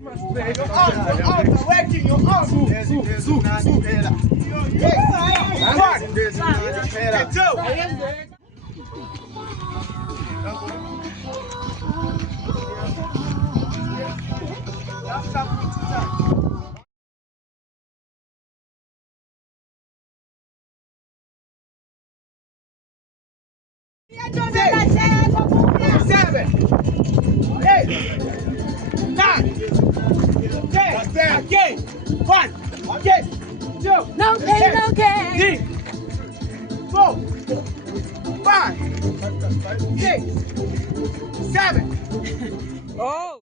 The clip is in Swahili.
Your arms are working, your arms. Again. 1, again. 2, No pain, no gain. 3, 4, 5, 6, 7. Oh.